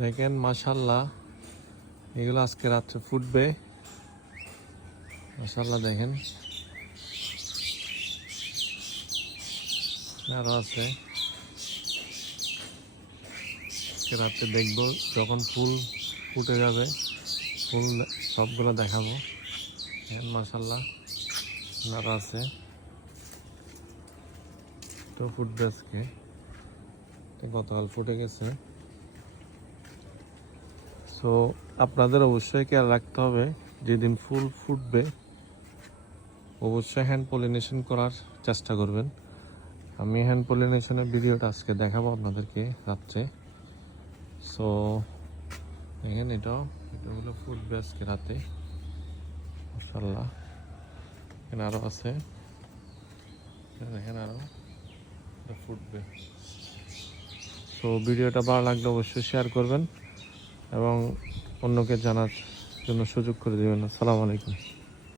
দেখেন মাশাআল্লাহ, এগুলো আজকে রাত্রে ফুটবে। মাশাআল্লাহ দেখেন আরো আছে, আজকে রাত্রে দেখবো যখন ফুল ফুটে যাবে, ফুল সবগুলো দেখাবো। দেখেন মাশাআল্লাহ আরো আছে, তো ফুটবে আজকে, গতকাল ফুটে গেছে। সো আপনাদের অবশ্যই খেয়াল রাখতে হবে, যেদিন ফুল ফুটবে অবশ্যই হ্যান্ড পলিনেশন করার চেষ্টা করবেন। আমি হ্যান্ড পলিনেশনের ভিডিওটা আজকে দেখাবো আপনাদেরকে রাত্রে। সো দেখেন এটা হলো ফুটবে আজকে রাতে মাশাআল্লাহ। এখানে আরও আছে, দেখেন আরও ফুটবে। সো ভিডিওটা ভালো লাগলে অবশ্যই শেয়ার করবেন এবং অন্যকে জানার জন্য সুযোগ করে দেবেন। আসসালামু আলাইকুম।